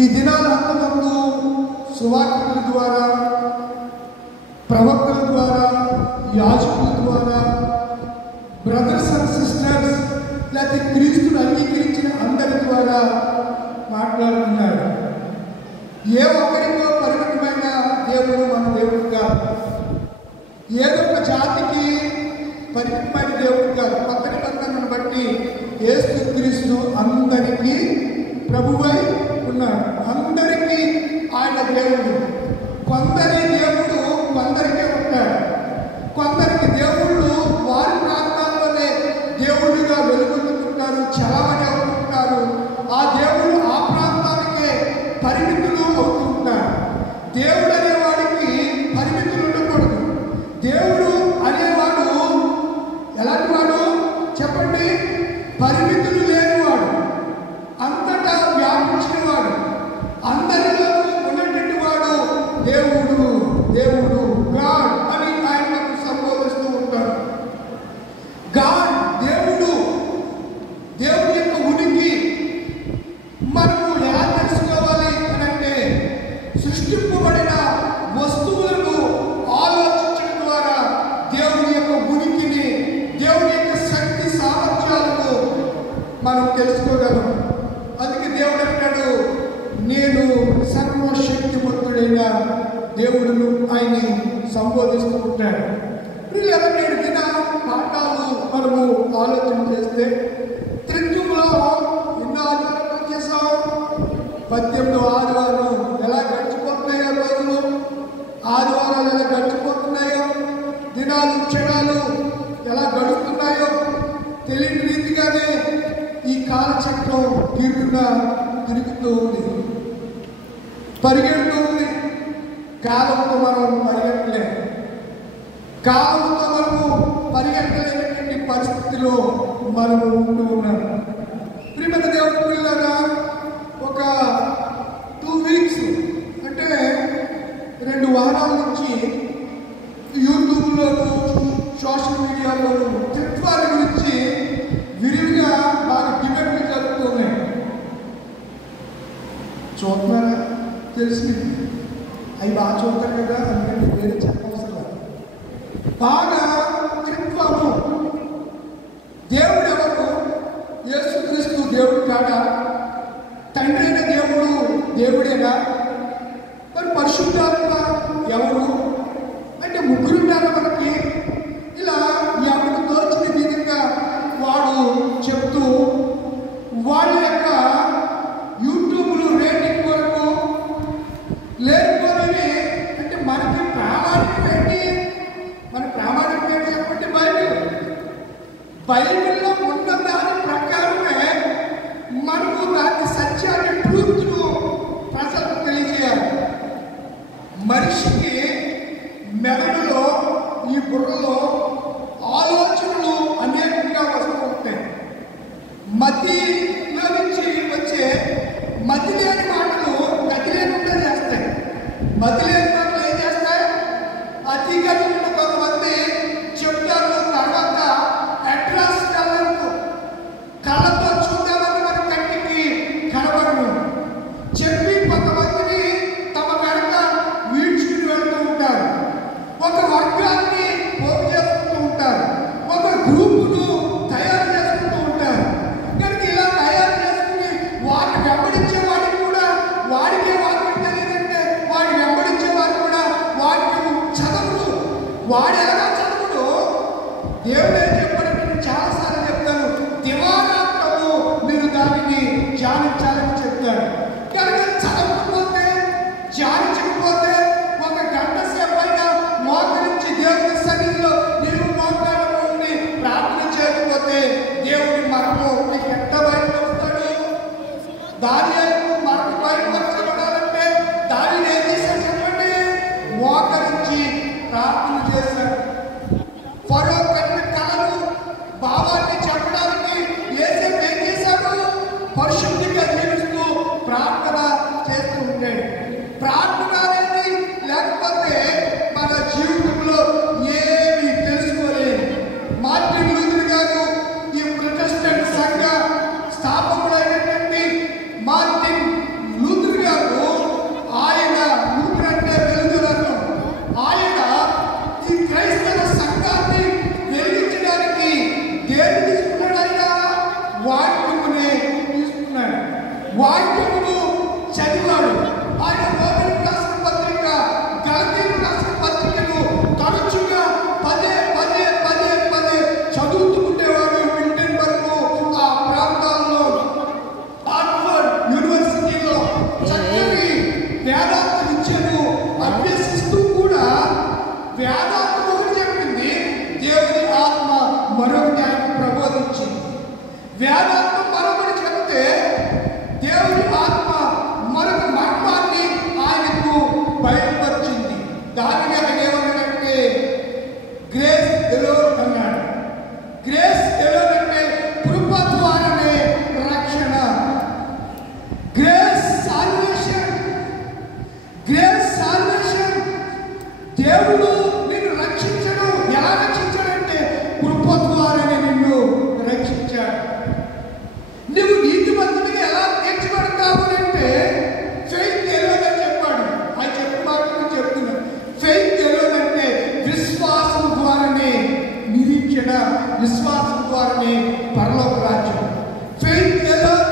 ఈ దినాల అంతమందు సువార్తల ద్వారా, ప్రవక్తల ద్వారా, యాజకుల ద్వారా, బ్రదర్స్ అండ్ సిస్టర్స్ లేకపోతే క్రీస్తును అంగీకరించిన అందరి ద్వారా మాట్లాడుతున్నారు. ఏ ఒక్కరికో పరిమితమైన దేవుడు మన దేవుడు కాదు. ఏదో ఒక జాతికి పరిమితమైన దేవుడు కాదు. కొత్త నిబంధనను బట్టి యేసు క్రీస్తు అందరికీ ప్రభువై ఉన్నాడు. అందరికీ ఆయన దేవుడు. కొందరి దేవుడు కొందరికే ఉంటాడు. కొందరికి దేవుళ్ళు వారి ప్రాంతాల్లోనే దేవుళ్ళుగా వెలుగొందుతుంటారు, చలామణి అవుతుంటారు. ఆ దేవుడు ఆ ప్రాంతానికే పరిమితులు అవుతుంటారు. దేవుడు అనేవాడికి పరిమితులు ఉండకూడదు. దేవుడు అనేవాడు ఎలాంటి వాడు చెప్పండి? పరిమితులు లేనివాడు, అంతటా వ్యాపించిన వాడు, అందరిలో ఉన్నటువంటి వాడు దేవుడు. దేవుడు గాడ్ అని ఆయనకు సంబోధిస్తూ ఉంటారు. గాడ్ దేవుడు. దేవుడి యొక్క ఉనికి మనము ఎలా తెలుసుకోవాలి అని అంటే, సృష్టింపబడిన వస్తువులను ఆలోచించడం ద్వారా దేవుడి యొక్క ఉనికిని, దేవుడి యొక్క శక్తి సామర్థ్యాలను మనం తెలుసుకోగలం. అందుకే దేవుడు అంటాడు, నేను సర్వశక్తిమంతుడైన దేవుడును ఆయన్ని సంబోధిస్తూ ఉంటాడు. వీళ్ళెవరి దిన పాఠాలు మనము ఆలోచన చేస్తే, త్రిత్వంలో ఎన్నో ఆదివారాలు చేసాం. 18 ఆదివారం ఎలా గడిచిపోతున్నాయో రోజులు, ఆదివారాలు ఎలా గడిచిపోతున్నాయో, దినాలు క్షణాలు ఎలా గడుస్తున్నాయో తెలియని రీతిగానే ఈ కాలచక్రం తిరుగుతూ ఉంది, పరిగెడుతూ ఉంది. కాలంతో మనం పరిగెట్టలేము. కాలంతో మనము పరిగెట్టలేనటువంటి పరిస్థితిలో మనము ఉంటూ ఉన్నాము. ప్రియమైన దేవుని పిల్లలారా, ఒక 2 వీక్స్ అంటే 2 వారాల నుంచి యూట్యూబ్లోను సోషల్ మీడియాలోను త్రిత్వాల గురించి విరివిగా బాగా డిబేట్లు జరుగుతున్నాయి. చూస్తున్నారా? తెలిసింది. అవి బాగా చూస్తారు కదా, అందుకని వేరే చెప్పవసరం లేదు. బాగా త్రిత్వము. దేవుడు ఎవరు? యేసుక్రీస్తు దేవుడు కాదా? తండ్రి అయిన దేవుడు దేవుడేనా? మరి పరిశుద్ధాత్మ ఎవరు అంటే ముగ్గురుంటారు మనకి. ఇలా ఎవరికి తోచిన విధంగా వాడు చెప్తూ వాళ్ళ యొక్క యూట్యూబ్లు రేటింగ్ కొరకు లేకపోతే అంటే మనకి ప్రామాణికం ఏంటి? మన ప్రామాణికం ఏంటి చెప్పండి? బైబిల్లో ఉన్న దాని ప్రకారమే మనకు దాని సత్యాన్ని, ట్రూత్ను ప్రజలకు తెలియజేయాలి. మనిషికి మెదడులో, ఈ బుర్రలో ఆలోచనలు అనేకంగా వస్తూ ఉంటాయి. మతిలో నుంచి వచ్చే మతి లేని మాటలు గతి లేకుండా చేస్తాయి. మతి లేని మాటలు ఏం చేస్తాయి? అతిగా ఉన్న కొంతమంది చెప్తారు, తర్వాత అడ్రస్ కళ్ళతో చూద్దామని మన కంటికి కనబడము చెప్పి కొంతమందిని తమ వెనక వీడ్చుకుని వెళ్తూ ఉంటారు. ఒక వర్గాన్ని పోగు చేసుకుంటూ ఉంటారు. ఒక గ్రూపును తయారు చేసుకుంటూ ఉంటారు. కనుక ఇలా తయారు చేసుకుని వాటిని వెంబడించే వాడికి కూడా వాడికే వాక్యం తెలియదంటే వాడిని వెంబడించే వాడు కూడా వాక్యం చదవడు. వాడు ఎలా చదవడు? దేవుడు ఏం చెప్పాడంటే, నేను చాలాసార్లు చెప్తాను, దివారాత్రము మీరు దానిని ధ్యానించాలని చెప్తాడు. కనుక చదవకపోతే, ధ్యానించకపోతే, ఒక గంట సేపు అయినా మోకరించి దేవుని సన్నిధిలో నీవు మోకాళ్ళలో ఉండి ప్రార్థన చేయకపోతే దేవుడి మరణం నీకు ఎంత బయటపరుస్తాడు? దానియేలు మరణం బయటపరచబడాలంటే దానిని ఏం చేశాడు చెప్పండి? మోకరించి ప్రార్థన చేశాడు. ఫరో కట్టిన కళను, భావాన్ని చెప్పడానికి యోసేపు ఏం చేశాడు? పరిశుద్ధిగా జీవిస్తూ ప్రార్థన చేస్తూ ఉంటాడు. ప్రార్థన అనేది లేకపోతే మన జీవితంలో ఏమి తెలుసుకోలేదు. మార్టిన్ లూథర్ గారు ఈ ప్రొటెస్టెంట్ సంఘ స్థాపకుడైనటువంటి మార్టిన్ వాక్యమును చదివాడు. ఆయన రోమీయులకు రాసిన పత్రిక, గలతీయులకు రాసిన పత్రికను తరచుగా పదే పదే పదే పదే చదువుతూ ఉండేవాడు. విల్టన్బర్గ్ ఆ ప్రాంతాల్లో, హార్వర్డ్ యూనివర్సిటీలో చక్కని వేదాంత విద్యను అభ్యసిస్తూ కూడా వేదాంతం ఒకటి చెప్పింది, దేవుని ఆత్మ మరొకటి ఆయన ప్రబోధించింది. వేదాంతం మరొకటి చెప్తే దేవుని ఆత్మ మరొక మర్మాన్ని ఆయనకు బయలుపరిచింది. దానిని ఆయన ఏమన్నాడంటే గ్రేస్ ఎలోన్ అన్నాడు. గ్రేస్ ఎలోన్ అంటే కృప ద్వారానే రక్షణ. Grace salvation, grace salvation. దేవుడు నిన్ను రక్షించడు. ఎలా రక్షించాడంటే కృప ద్వారానే నిన్ను రక్షించాడు. నువ్వు నీతిమంతుడిగా ఎలా తీర్చబడతావు అంటే ఫెయిత్ ఎలోన్ చెప్పాడు. ఆయన చెప్పిన మాటలు చెప్తున్నాను. ఫెయిత్ ఎలోన్ అంటే విశ్వాసం ద్వారానే నిరీక్షణ, విశ్వాసం ద్వారానే పరలోక రాజ్యం. Faith alone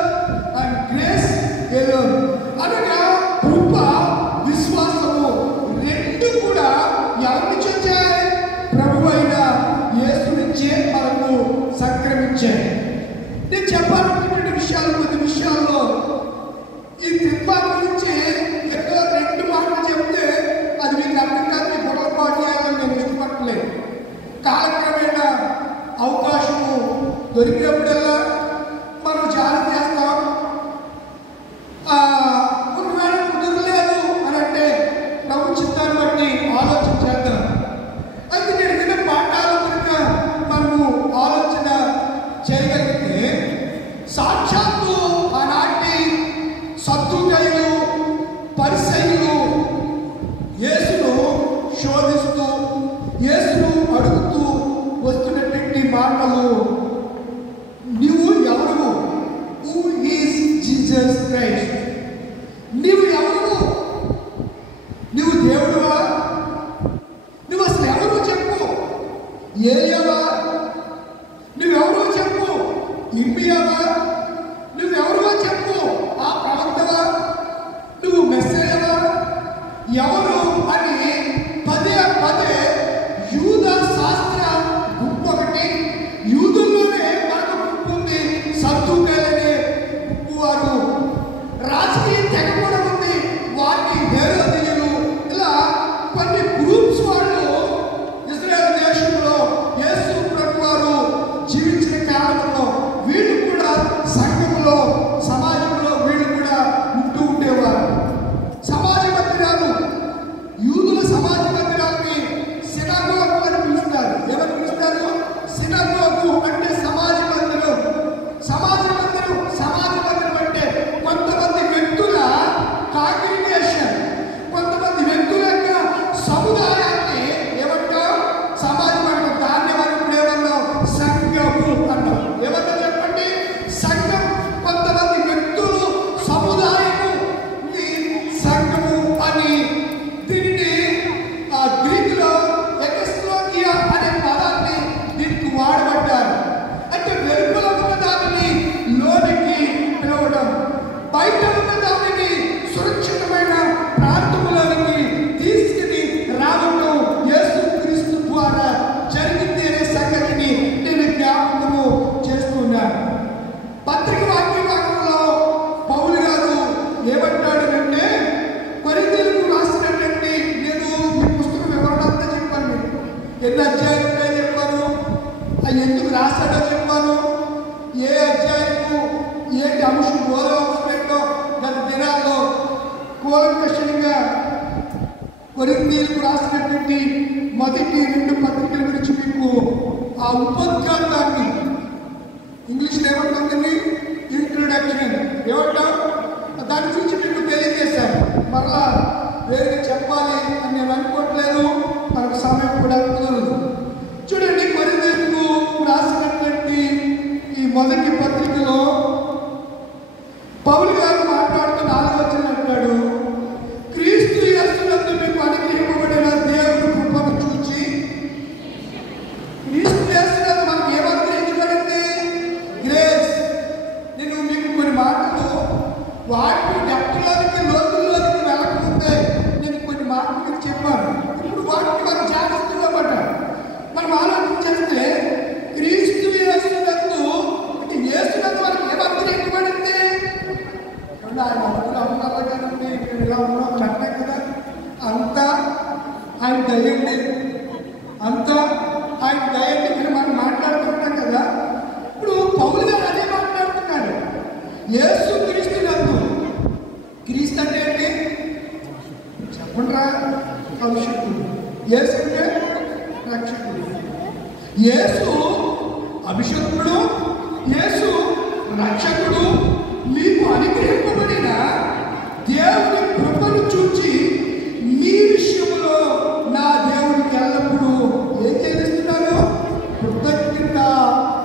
and grace alone అనగా కృప, విశ్వాసము రెండు కూడా ఎవరి నుంచి వచ్చాయి? ప్రభు అయిన యేసు నుంచే మనకు సంక్రమించాయి. నేను చెప్పాలనుకున్న విషయాలు, కొన్ని విషయాల్లో ఈ కృప గురించి ఎక్కువ రెండు మాటలు చెప్తే అది మీకు అర్థం కాదు, మీ గొడవ పాఠ్యాలను నేను ఇష్టపడలేదు. కాలక్రమేణా అవకాశము దొరికినప్పుడల్లా మనం జాగ్రత్త చేస్తాం. ఒకవేళ కుదరలేదు అని అంటే ప్రభు చిత్తాన్ని బట్టి ఆలోచన చేద్దాం. అయితే నేను విన్న పాఠాల కనుక మనము ఆలోచన చేయగలిగితే సాక్షాత్తు ఆనాటి సద్దుకైలు, పరిసయ్యులు యేసును శోధిస్తూ, యేసును అడుగుతూ వస్తున్నటువంటి మాటలు, నీవు ఎవరు? Who is Jesus Christ? నీవు ఎవరు? నువ్వు దేవుడువా? నువ్వు అసలు ఎవరు చెప్పు. ఏలియావా? నువ్వెవరో చెప్పు. ఇర్మియావా? నువ్వెవరో చెప్పు. ఆ ప్రవక్తవా? నువ్వు మెస్సీయవా? ఎవరు అని పదే పదే యూద శాస్త్ర గుంపు ఒకటి, యూదుల్లోనే మనకు గుంపు ఉంది, సద్దుకైలనే గుంపు వారు. రాజకీయ తెగ కూడా ఉంది, వారిని హేరోదీయులు, ఇలా కొన్ని గ్రూప్స్ వాళ్ళు ఇశ్రాయేలు దేశంలో యేసు ప్రభు వారు జీవించిన కాలంలో వీళ్ళు కూడా సంఘంలో, సమాజంలో వీళ్ళు కూడా ఉంటూ ఉండేవారు. సమాజ మందిరాలు, యూదుల సమాజ మందిరాన్ని సినగోగు అని పిలుస్తారు. ఎవరు పిలుస్తారు? సినగోగు అంటే సమాజ మందిరం. సమాజ మందిరం, సమాజ మందిరం అంటే కొంతమంది వ్యక్తుల కాంగ్రిగేషన్, కొంతమంది వ్యక్తుల యొక్క సముదాయాన్ని ఏమంటాం? సమాజ మందిరం. దాన్ని మనం ఇప్పుడు ఏమన్నాం? సంఘము అన్నాం. ఏమన్నా చెప్పండి? సంఘం. కొంతమంది వ్యక్తులు సముదాయము సంఘము అని. దీనిని గ్రీకులో ఎక్స్ట్రోకియా అనే పదాన్ని దీనికి వాడబడ్డారు. అంటే వెలుపల ఉన్న దానిని లోనికి పిలవడం, బయట ఉన్న దానిని సురక్షితమైన ప్రాంతములోనికి తీసుకుని రావడం యేసు క్రీస్తు ద్వారా జరిగింది అనే సంగతిని నేను జ్ఞాపకము చేస్తున్నాను. పత్రిక వాక్య భాగంలో పౌలు గారు ఏమంటాడంటే, కొరింథీయులకు రాసినటువంటి, నేను ఈ పుస్తకం వివరణ అంతా చెప్పాను, ఎన్ని అధ్యాయాలు చెప్పాను, అవి ఎందుకు రాశాడో చెప్పాను, ఏ అధ్యాయము ఏంటి అంశం, మూల అంశం ఏంటో గత దినాల్లో కూలంకషంగా కొరింథీయులకు రాసినటువంటి మొదటి రెండు పత్రికల గురించి మీకు ఆ ఉపోద్ఘాతాన్ని ఇంగ్లీష్లో ఏమంటుందండి, ఇంట్రొడక్షన్ ఏమంటాం, దాని గురించి మీకు తెలియజేశాను. మరలా వేరే చెప్పాలి అని నేను అనుకోవట్లేదు, మనకు సమయం కూడా కుదరదు. చూడండి, కొరింథీయులకు రాసినటువంటి ఈ మొదటి పత్రికలో పౌలు గారు మాట్లాడుతున్న ఆలోచన అంటాడు, క్రీస్తు యేసునందు మీకు అనుగ్రహింపబడిన దేవుని కృపను చూచి, క్రీస్తు యేసునందు మనకు ఏమనుగ్రహించబడింది? గ్రేస్. నేను మీకు కొన్ని మాటలు వాటి డెప్త్లోనికి లోతుల్లోనికి వెళ్ళకముందే నేను కొన్ని మాటలు మీకు చెప్పాను. ఇప్పుడు వాటిని మనం జాగ్రత్తగా పడ్డాం. మనం ఆలోచించేస్తే క్రీస్తు యేసునందు అంటే యేసునందు మనకి ఏమర్థం ఎక్కువడింది? ఆయన అర్థం అన్నారు కదండి, ఇలా ఉన్నాం అంటాం కదా, అంతా ఆయన దయండి, అంతా ఆయన దయండి. ఇక్కడ మనం మాట్లాడుతున్నాం కదా. ఇప్పుడు పౌలు గారు అదే మాట్లాడుతున్నాడు. యేసు క్రీస్తు నందు, క్రీస్తు అంటే ఏంటి చెప్పండిరా? అభిషేకుడు. యేసు అంటే రక్షకుడు. యేసు అభిషేకుడు, యేసు రక్షకుడు. మీకు అనుగ్రహింపబడిన దేవుని కృపను చూచి మీ విషయంలో నా దేవుడికి ఎల్లప్పుడూ ఏం చెల్లిస్తున్నాను? కృతజ్ఞత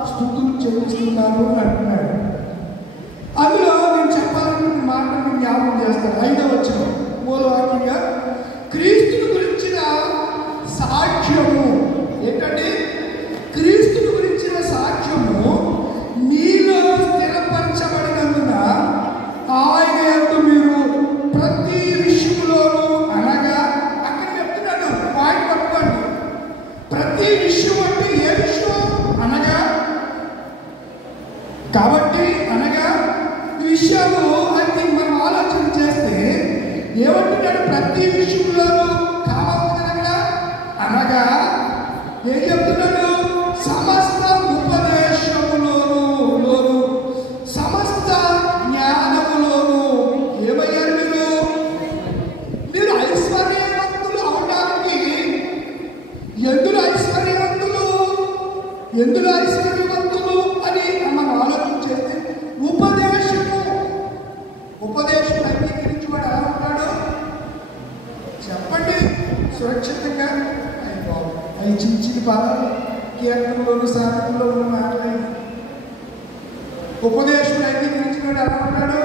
స్తుతులు చెల్లిస్తున్నాను అని అంటున్నాడు. అందులో నేను చెప్పాలనుకున్న మాటను జ్ఞాపకం చేస్తాను. 5వ వచనం మూలవాక్యంగా క్రీస్తుని గురించిన సాక్ష్యము ఏంటంటే, క్రీస్తుని గురించిన సాక్ష్యము మీలో స్థిరపరచబడినందున ఆయన యందు మీరు ప్రతి విషయంలోనూ, అనగా అక్కడ చెప్తున్నాడు పాయింట్ పట్టుకోండి. ప్రతి విషయం అంటే ఏ విషయం? అనగా, కాబట్టి అనగా ఈ విషయాలు అయితే మనం ఆలోచన చేస్తే ఏమంటున్నాడు? ప్రతి విషయంలోనూ కావాలనగా, అనగా ఏం చెప్తున్నాడు? సమస్త ఉపదేశములోను, సమస్త జ్ఞానములోను ఏమయ్యారు మీరు ఐశ్వర్యవంతులు అవడానికి. ఎందులో ఐశ్వర్యవంతులు? ఎందులో ఐశ్వర్యవంతులు అని మనం ఆలోచన చేస్తే ఉపదేశం అంగీకరించేవాడు ఎలా ఉంటాడు చెప్పండి? సురక్షితంగా అవి చిన్న చిన్న పదాలు కీర్తనలోను సాధనలో ఉన్న మాటలు. ఉపదేశం అంగీకరించినవాడు ఎలా ఉంటాడు?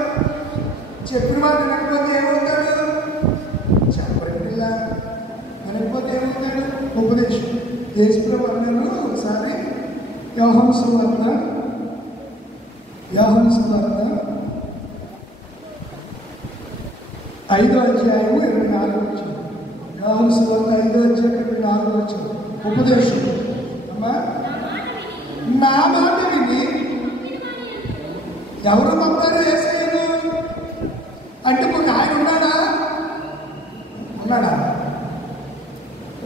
చెప్పిన మాట వినకపోతే ఏమవుతాడు? చెప్పండి ఇలా వినకపోతే ఏమవుతాడు? ఉపదేశం. యేసుప్రభు అన్నారు ఒకసారి యోహాను సువార్త 5వ అధ్యాయం 24వ వచనం. యోహాను సువార్త 5వ అధ్యాయం 24వ వచనం. ఉపదేశం. అమ్మా, నా మాట విని ఎవరు పంపారు యేసయ్యను అంటే ఒక ఆయన ఉన్నాడా?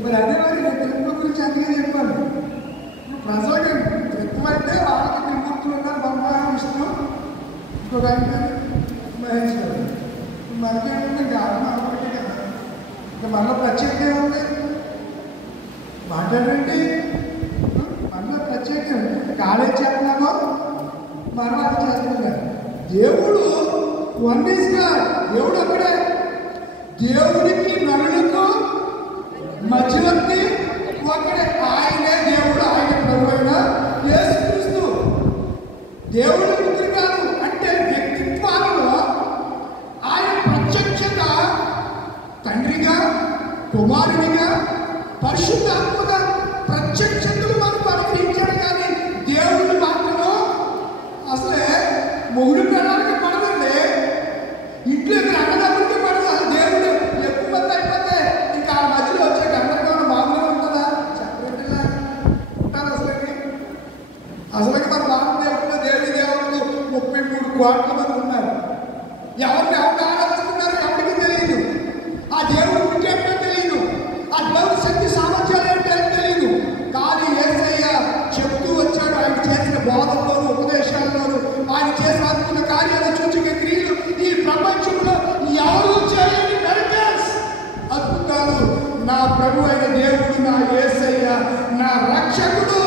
మరి అదే మరి నేను త్రిమూర్తుల గురించి అందుకే చెప్పాను. ప్రజలకి త్రిత్వం అంటే వాళ్ళకి త్రిమూర్తులు ఉన్నారు, బ్రహ్మ విష్ణు, ఇంకొక ఆయన మహేష్ గారు. మనకేముంది ఆత్మ ఒకటి కదా. ఇంకా మనలో ప్రత్యేకత ఉంది మాట్లాడండి. మనలో ప్రత్యేకత కాలేజ్ చేస్తున్నామో మనం అది చేస్తున్నాం. దేవుడు వన్ ఈజ్ గాడ్. దేవుడు ఒకడే. దేవుడికి నరులకు మధ్యవర్తి ఒకడే. ఆయనే దేవుడు, ఆయన ప్రభువైన యేసుక్రీస్తు. దేవుడు ముగ్గురు కాదు. అంటే వ్యక్తిత్వాలలో ఆయన ప్రత్యక్షత తండ్రిగా, కుమారునిగా, పరిశుద్ధాత్మగా ప్రత్యక్షతలు మనకు అనుగ్రహించాడు. కానీ దేవుడిని మాత్రము అసలే మొగుడు పిల్లలకి పడదండి, ఇంట్లో అన్నదమ్ముడికి పడదు. అసలు దేవుడు ఎక్కువ మంది అయిపోతే ఇంకా ఆ మధ్యలో వచ్చే గందరగోళం మామూలుగా ఉంటుందా? చెప్పలేదా? ఉంటారు అసలుకి మన భారతదేశంలో దేవుళ్ళు 33 కోట్ల మంది ఉన్నారు. ఎవరిని ఆరాధిస్తున్నారు ఎవరికి తెలియదు. ఆ దేవుడు పుట్టేటో తెలియదు. ఆ దేవుడు శక్తి సామర్థ్యాలు ఏంటో తెలియదు. కానీ యేసయ్య చెప్తూ వచ్చాడు. ఆయన చేసిన బోధనలోను, ఉపదేశాల్లోను, ఆయన చేసిన అద్భుత కార్యాలు, సూచక క్రియలు ఈ ప్రపంచంలో ఎవరు చేయని మెరికల్స్, అద్భుతాలు నా ప్రభు అయిన దేవుడు, నా యేసయ్య, నా రక్షకుడు,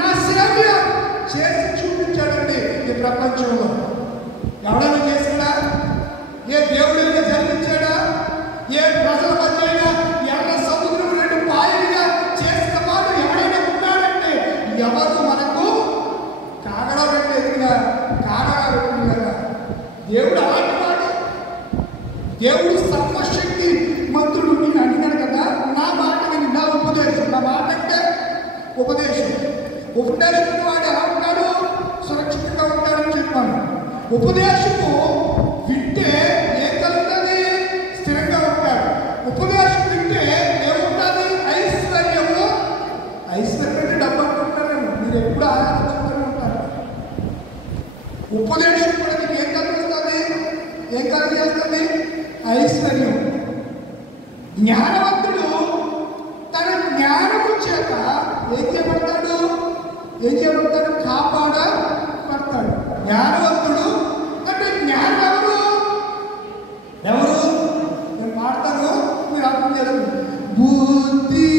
నా సేవ్య చేసి చూపించాడండి ఈ ప్రపంచంలో. ఎవడైనా చేసిందా? ఏ దేవుడైనా జరిగించాడా? ఏ ప్రజల మధ్య ఎర్ర సముద్రం 2 పాయలుగా చేసిన వాడు ఎవడైనా ఉన్నాడంటే ఎవరు మనకు కాగడా పెట్టేదిగా కాగడా పెట్టింది కదా. దేవుడు అలాంటి వాడు. దేవుడు సర్వశక్తి మంత్రుడు. నేను అడిగాను కదా, నా మాట విని, నా ఉపదేశం. నా మాట అంటే ఉపదేశం. ఉపదేశం వాడు ఎలా ఉంటాడు? సురక్షితంగా ఉంటాడని చెప్పాను. ఉపదేశము ఏం కలుగజేస్తుంది? ఐశ్వర్యం. జ్ఞానవంతుడు తన జ్ఞానము చేత ఏం చేయబడతాడు? కాపాడబడతాడు. జ్ఞానవంతుడు అంటే జ్ఞానం ఎవరు? నేను పాడతాను, మీరు అర్థం చేయండి. బుద్ధి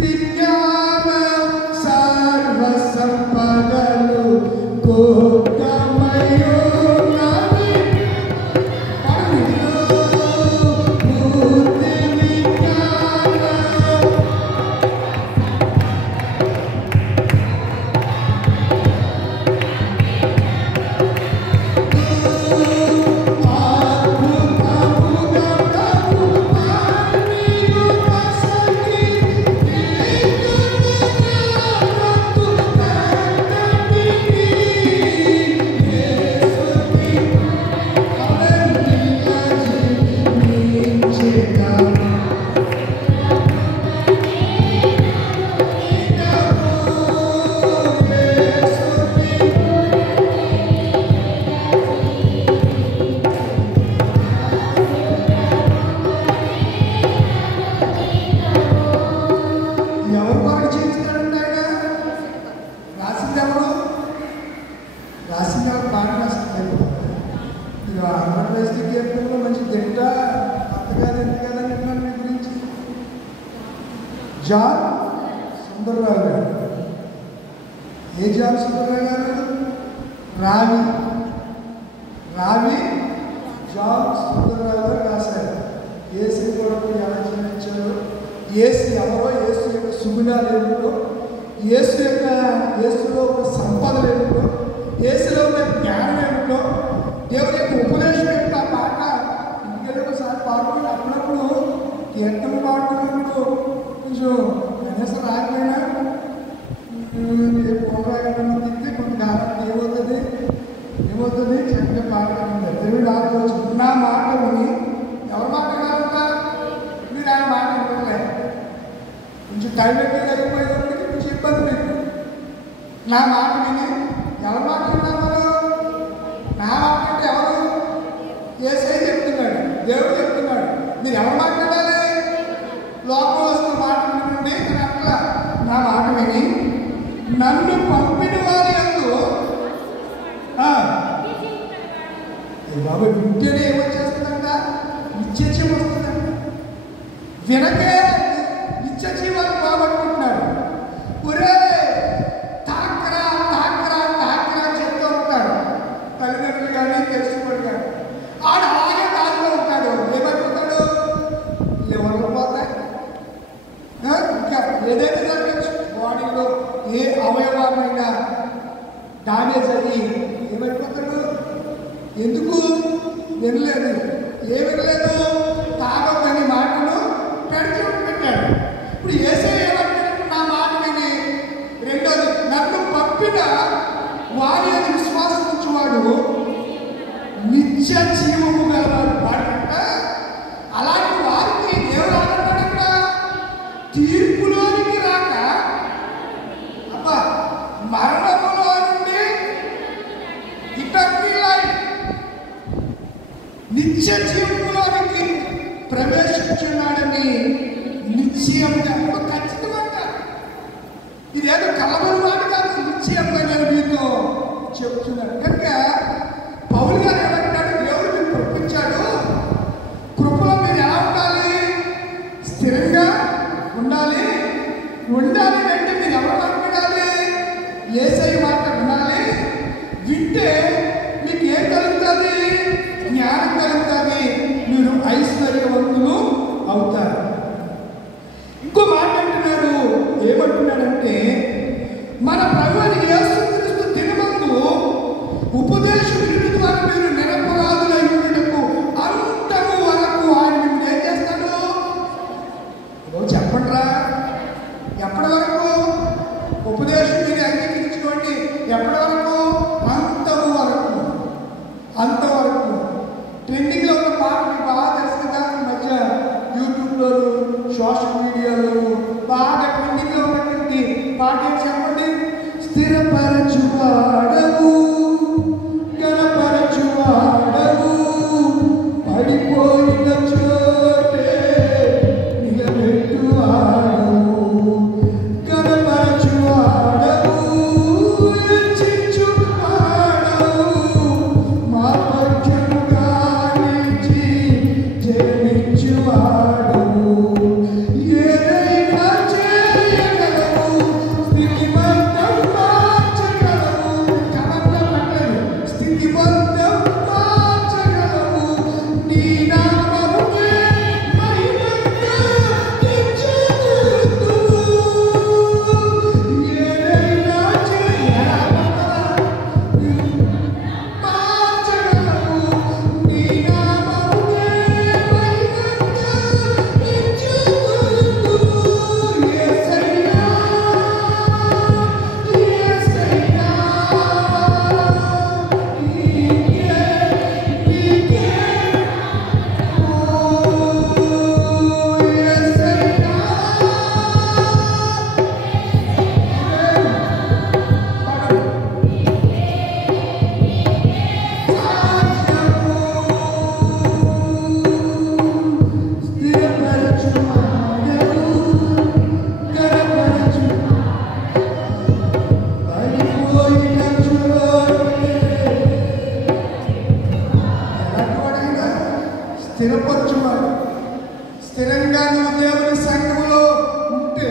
విజ్ఞాన సర్వ సంపదలు జాన్ సుందర్రావు గారు. ఏ జాన్ సుందర్రావు గారు? రావి జాన్ సుందర్రావు గారు రాశారు. ఏసు కొరకు ఎలా జీవించారో, ఏసు ఎవరో, ఏసు యొక్క సుగుణాలు ఏమిటో, ఏసులో ఉన్న సంపదలు ఏమిటో, ఏసులో ఉన్న జ్ఞానం ఏమిటో, దేవుని యొక్క ఉపదేశం ఏమిటో ఆ పాట ఇంటికి ఒకసారి పాడుకుని అప్పుడప్పుడు కీర్తన పాడుకున్నప్పుడు కొంచెం కనీసం రాకపోయినా తింటే కొంతకాలం ఏమవుతుంది చక్కగా పాడుకుంటుంది. దేవుడు ఆలోచన నా మాట విని ఎవరి మాట వినాలంటా? మీరు ఆయన మాట వినలే. కొంచెం టైం ఎక్కువ అయిపోయేటప్పటికి కొంచెం ఇబ్బంది లేదు. నా మాట విని ఎవరి మాట విన్నారు? నా మాట అంటే ఎవరు? యేసయ్య చెప్తున్నాడు, దేవుడు చెప్తున్నాడు. మీరు ఎవరి మాట వినాలి? లోపల వస్తున్న మాట వినండి అని అట్లా నా మాట విని నన్ను పంపిన వారి యందు బాబు వింటేనే ఏమొచ్చేస్తుందంట? నిత్యజీవం వస్తుందంట. వినకే నిత్యజీవాన్ని పోగొట్టుకుంటున్నాడు. ఒరే తాకరా చెప్తూ ఉంటాడు తల్లిదండ్రులు కానీ తెలుసుకోడు కానీ. ఆడు అలాగే దారిలో ఉంటాడు. ఏమైపోతాడు? లివర్లు పోతాయి, ఇంకా ఏదైనా జరగచ్చు. బాడీలో ఏ అవయవాలైనా డామేజ్ అయ్యి ఏమైపోతాడు? ఎందుకు వినలేదు? వినలేదు? తాగొద్దని మాటను పెట్టాడు. ఇప్పుడు యేసయ్య ఏమంటాడు? నా మాట విని. రెండోది, నన్ను పంపిన వారి అని విశ్వాసం ఉంచువాడు నిత్య జీవము గలవాడు వాడంట. అలాంటి వారికి దేవుడు అంటాడంట, తీర్పులోనికి రాక మరణములో నుండి ఇటర్నల్ లైఫ్ నిత్య జీవంలోనికి ప్రవేశించున్నాడని నిశ్చయంగా ఖచ్చితంగా. ఇదేదో కలబడి మాట కాదు, నిశ్చయంగా నేను మీతో చెప్తున్నాను. కనుక పౌలు గారు ఏమంటాడు? దేవుడు మీరు పంపించాడు, కృపలో మీరు ఎలా ఉండాలి? స్థిరంగా ఉండాలి. అంటే మీరు ఎవరు మాట్లాడాలి? యేసయ్య మాట వినాలి. వింటే మీకు ఏం కలుగుతుంది? జ్ఞానం కలుగుతుంది. మీరు ఐశ్వర్యవంతులు అవుతారు. ఇంకో మాట అంటున్నాడు. ఏమంటున్నాడంటే, మన ప్రభువైన యేసుక్రీస్తు దినమందు ఉపదేశం వినుట ద్వారా మీరు నిరపరాధులైనకు అంతము వరకు ఆయన మీరు ఏం చేస్తాడు? చెప్పండిరా, ఎప్పటి వరకు ఉపదేశం మీరు అంగీకరించుకోండి? ఎప్పటి వరకు? అంతవరకు. ట్రెండింగ్లో ఉన్న పాట మీకు బాగా తెలుసు కదా. ఈ మధ్య యూట్యూబ్లో, సోషల్ మీడియాలో బాగా ట్రెండింగ్లో ఉన్నటువంటి పాట ఏంటి చెప్పండి? స్థిరపరచువాడవు, గణపరచువాడవు, స్థిరపరచువాడు. స్థిరంగా నువ్వు దేవుని సంఘంలో ఉంటే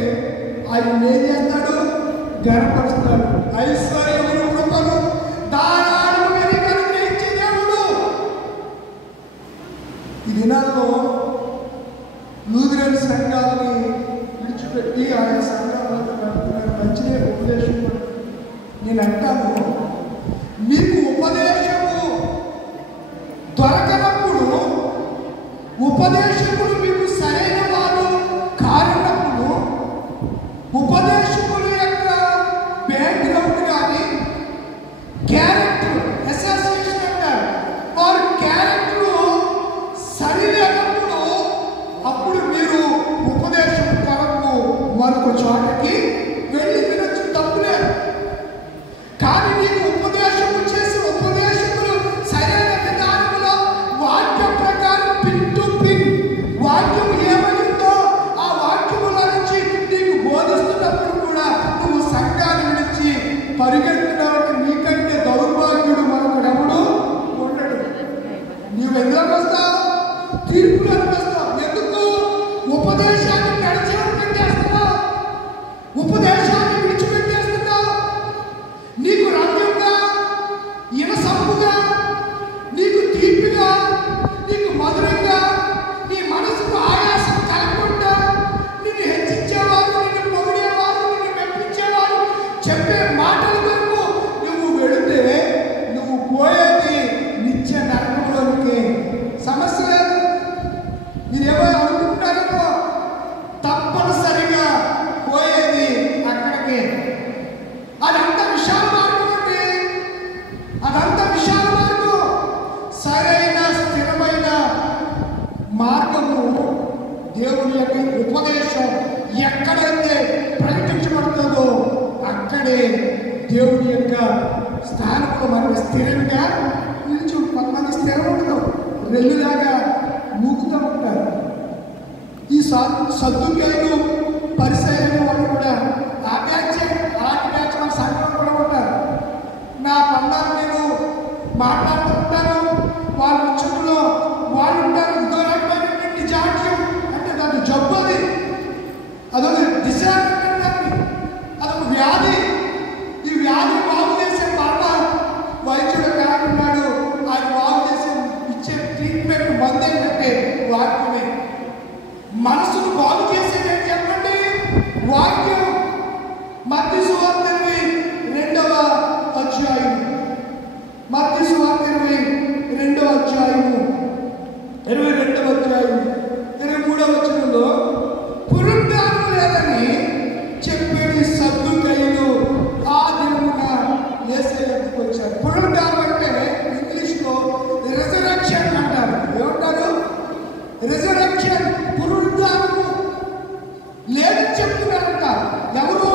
ఆయన ఏం చేస్తాడు? గణపరుస్తాడు. ఐశ్వర్యమును కృపను దానాలు అనుగ్రహించే దేవుడు. ఈ దినాల్లో లూథరన్ సంఘాలని విడిచిపెట్టి ఆయన సంఘాలను నడుపుతున్నారు. మంచిదే ఉపదేశం. నేను అంటాను, మీకు ఉపదేశము దొరకనప్పుడు, ఉపదేశకులు మీకు సరైన వారు కారినప్పుడు, ఉపదేశకుల యొక్క బ్యాక్గ్రౌండ్ కానీ క్యారెక్టర్ అసోసియేషన్ అంటారు, వారి క్యారెక్టర్ సరిలేనప్పుడు అప్పుడు మీరు ఉపదేశం కొరకు మరొక చోటకి వెళ్ళి వినొచ్చు, తప్పులేదు. కానీ నీకు ఉపదేశం చేసి ఉపదేశకులు సరైన విధానంలో వాక్య ప్రకారం పిన్ టు పిన్ వాక్యం ఏమైందో ఆ వాక్యముల నుంచి నీకు బోధిస్తున్నప్పుడు కూడా నువ్వు సంఘాన్ని విడిచి పరిగెత్తినవాడు నీకంటే దౌర్భాగ్యుడు మరొకడెవడు ఉండడు. నీవు ఎందుకు వస్తావు? తీర్పులకు వస్తావు. ఎందుకు? ఉపదేశాన్ని పెట్టేస్తున్నావు, ఉపదేశాన్ని విడిచిపెట్టేస్తున్నావు. నీకు రమ్యంగా, ఇనసంపుగా, నీకు తీపిగా, నీకు మధురంగా, నీ మనసుకు ఆయాసం కలగకుండా నిన్ను హెచ్చించేవారు, నిన్ను పొగిడేవారు, నిన్ను మెప్పించేవారు చెప్పే మాటల వరకు నువ్వు వెళితే నువ్వు పోయేది నిత్య నరకంలోనికి. సమస్య లేదు. మీరేమో అనుకుంటారేమో, తప్పనిసరిగా పోయేది అక్కడికి. అదంతా విశాల మార్గం అండి, అదంతా విశాల మార్గం. సరైన స్థిరమైన మార్గము దేవుని యొక్క ఉపదేశం ఎక్కడైతే ప్రకటించబడుతుందో అక్కడే దేవుని యొక్క స్థానంలో మనం స్థిరంగా నిలిచి. కొంతమంది స్థిరం ఉండదు, రెల్లులాగా మూగుతూ ఉంటారు. ఈ సద్దుకేలు పరిశైలు వాళ్ళు కూడా ఆ బ్యాచ్ అలాంటి బ్యాచ్ మన సంఘం కూడా ఉంటారు. నా పన్నాలు నేను మాట్లాడుతూ ఉంటాను, వాళ్ళ చుట్టూలో వాళ్ళు ఉంటారు. ఇదో రకమైనటువంటి జాడ్యం అంటే దాని జబ్బు, అదొక దిశ, అదొక వ్యాధి. ఈ వ్యాధి బాగు చేసే మాట వైద్యుడు కాకున్నాడు. ఆయన బాగు చేసే ఇచ్చే ట్రీట్మెంట్ మంది ఏంటంటే వాక్యమే. మనసును బాగు చేసేది చెప్పండి వాక్యం. మత్తయి సువార్త 22వ అధ్యాయం, మత్తయి సువార్త 22వ అధ్యాయం 23వ వచనంలో పునరుద్ధానం లేదని చెప్పేది సద్దుకయ్యులు ఆ దినమున యేసు దగ్గరికి వచ్చారు. పునరుద్ధానం అంటే ఇంగ్లీష్లో రిజరెక్షన్ అంటారు. ఏమంటారు? రిజరెక్షన్, పునరుద్ధానము లేదని చెప్తున్నారంట. ఎవరు?